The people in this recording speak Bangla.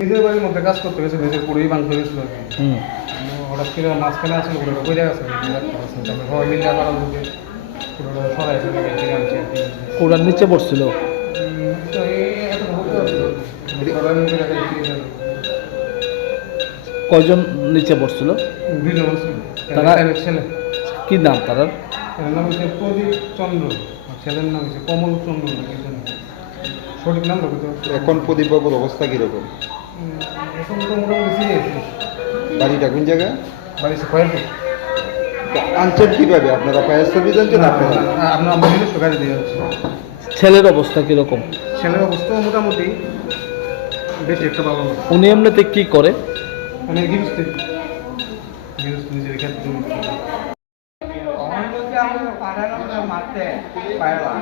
নিজের বাড়ির মধ্যে কাজ করতে গেছে, নিজের পুরোই ভাঙতে গেছিল আর কি। হঠাৎ করে মাঝখানে আসলে পুরোটা বইরে গেছে, তারপরে সবাই মিলে আবার আমাকে পুরোটা সরাই ফেলে কিনে আনছে আর কি। ওটার নিচে পড়ছিল। তো এই এত বলতে পারছিল সবাই মিলে রাখা কিনে গেল। কয়জন নিচে পড়ছিল? দুইজন ছিল, তারা ছেলে। কি নাম তার? এর নাম হচ্ছে প্রদীপ চন্দ্র, আর ছেলের নাম হচ্ছে কমল চন্দ্র, সঠিক নাম বলতে পারছি না। এখন প্রদীপবাবুর অবস্থা কীরকম? এখন তো মোটামুটি সিরিয়াস। বাড়িটা কোন জায়গায়? বাড়ি সে কয়েকটা আনছেন কীভাবে আপনারা? ফায়ার সার্ভিস আনছেন আপনারা? আপনার আমার নিজস্ব গাড়ি দিয়ে যাচ্ছে। ছেলের অবস্থা কিরকম? ছেলের অবস্থা মোটামুটি বেশি একটা ভালো না। উনি এমনিতে কি করে? মানে গৃহস্থী নিজের ক্ষেত্রে মারতে পারলাম